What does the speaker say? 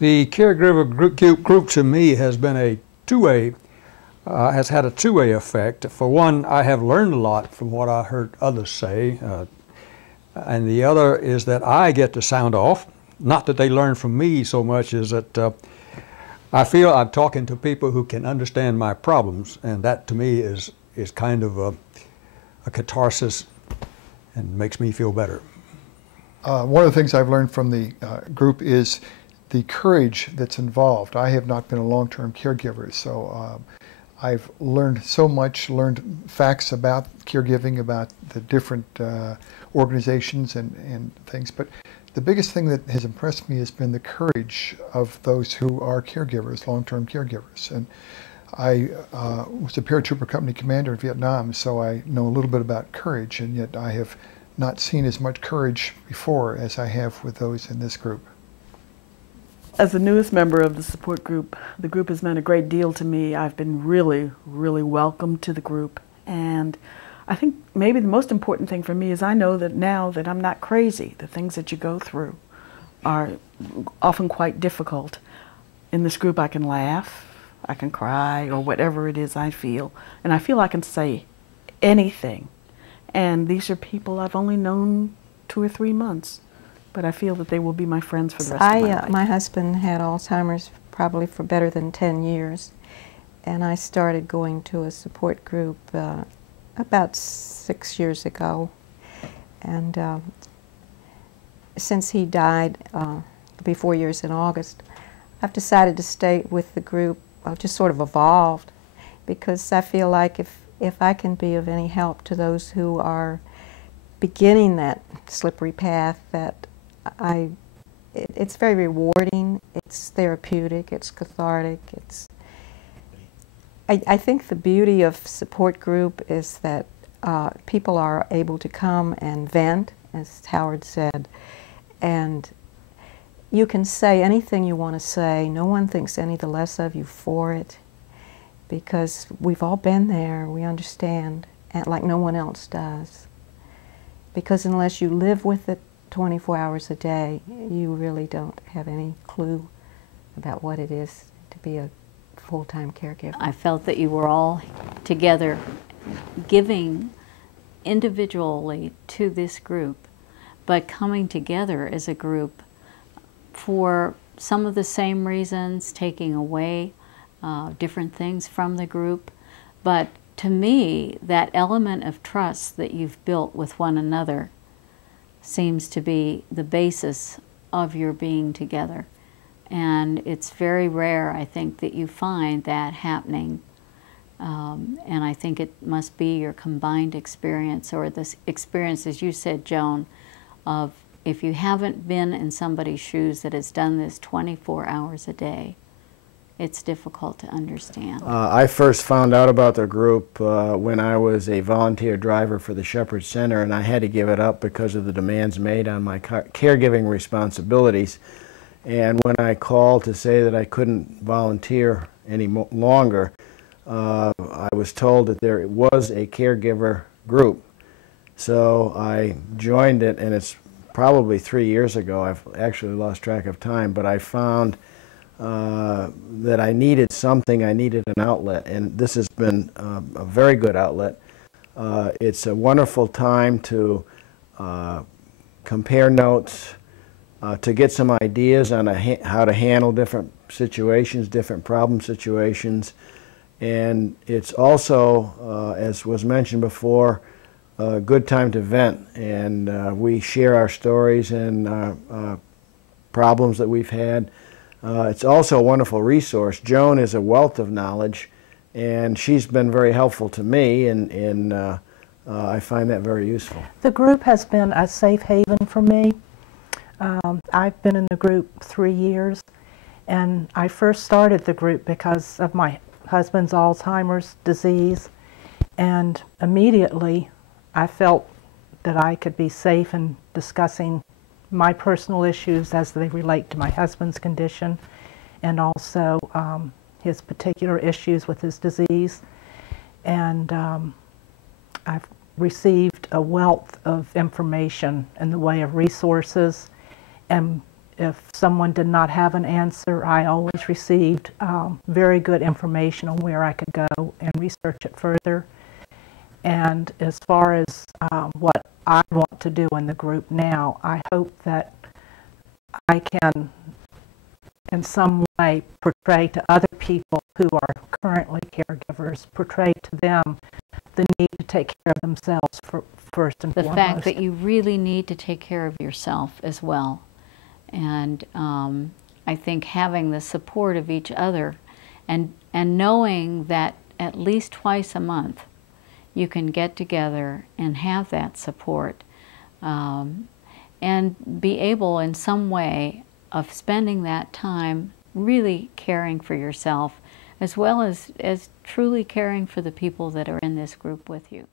The caregiver group to me has been a two-way, has had a two-way effect. For one, I have learned a lot from what I heard others say, and the other is that I get to sound off. Not that they learn from me so much as that I feel I'm talking to people who can understand my problems, and that to me is kind of a catharsis and makes me feel better. One of the things I've learned from the group is the courage that's involved. I have not been a long-term caregiver, so I've learned so much, learned facts about caregiving, about the different organizations and things. But the biggest thing that has impressed me has been the courage of those who are caregivers, long-term caregivers. And I was a paratrooper company commander in Vietnam, so I know a little bit about courage, and yet I have not seen as much courage before as I have with those in this group. As the newest member of the support group, the group has meant a great deal to me. I've been really, really welcomed to the group. And I think maybe the most important thing for me is I know that now that I'm not crazy. The things that you go through are often quite difficult. In this group I can laugh, I can cry, or whatever it is I feel. And I feel I can say anything. And these are people I've only known 2 or 3 months. But I feel that they will be my friends for the rest of my life. My husband had Alzheimer's probably for better than 10 years, and I started going to a support group about 6 years ago. And since he died, be 4 years in August, I've decided to stay with the group. I've just sort of evolved, because I feel like if I can be of any help to those who are beginning that slippery path, that it's very rewarding, it's therapeutic, it's cathartic. I think the beauty of support group is that people are able to come and vent, as Howard said, and you can say anything you want to say. No one thinks any the less of you for it, because we've all been there, we understand, and like no one else does. Because unless you live with it 24 hours a day, you really don't have any clue about what it is to be a full-time caregiver. I felt that you were all together giving individually to this group, but coming together as a group for some of the same reasons, taking away different things from the group. But to me, that element of trust that you've built with one another seems to be the basis of your being together. And it's very rare, I think, that you find that happening. And I think it must be your combined experience, or this experience, as you said, Joan, of if you haven't been in somebody's shoes that has done this 24 hours a day, it's difficult to understand. I first found out about the group when I was a volunteer driver for the Shepherd Center, and I had to give it up because of the demands made on my caregiving responsibilities. And when I called to say that I couldn't volunteer any longer, I was told that there was a caregiver group. So I joined it, and it's probably 3 years ago. I've actually lost track of time, but I found that I needed something, I needed an outlet, and this has been a very good outlet. It's a wonderful time to compare notes, to get some ideas on how to handle different situations, different problem situations, and it's also, as was mentioned before, a good time to vent, and we share our stories and problems that we've had. It's also a wonderful resource. Joan is a wealth of knowledge, and she's been very helpful to me, and I find that very useful. The group has been a safe haven for me. I've been in the group 3 years, and I first started the group because of my husband's Alzheimer's disease, and immediately I felt that I could be safe in discussing my personal issues as they relate to my husband's condition, and also his particular issues with his disease. And I've received a wealth of information in the way of resources, and if someone did not have an answer, I always received very good information on where I could go and research it further. And as far as what I want to do in the group now, I hope that I can in some way portray to other people who are currently caregivers, portray to them the need to take care of themselves first and foremost. The fact that you really need to take care of yourself as well. And I think having the support of each other and knowing that at least twice a month you can get together and have that support and be able in some way of spending that time really caring for yourself as well as truly caring for the people that are in this group with you.